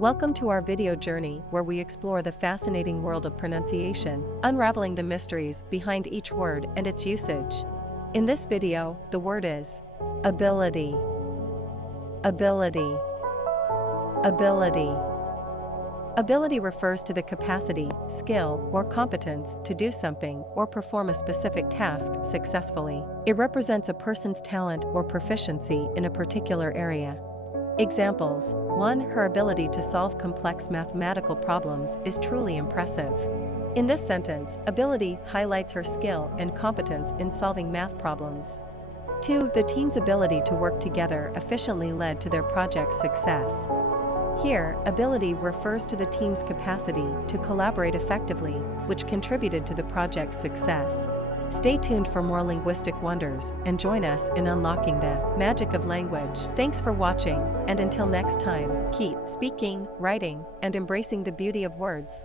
Welcome to our video journey where we explore the fascinating world of pronunciation, unraveling the mysteries behind each word and its usage. In this video, the word is ability. Ability. Ability. Ability refers to the capacity, skill, or competence to do something or perform a specific task successfully. It represents a person's talent or proficiency in a particular area. Examples: 1. Her ability to solve complex mathematical problems is truly impressive. In this sentence, ability highlights her skill and competence in solving math problems. 2. The team's ability to work together efficiently led to their project's success. Here, ability refers to the team's capacity to collaborate effectively, which contributed to the project's success. Stay tuned for more linguistic wonders and join us in unlocking the magic of language. Thanks for watching, and until next time, keep speaking, writing, and embracing the beauty of words.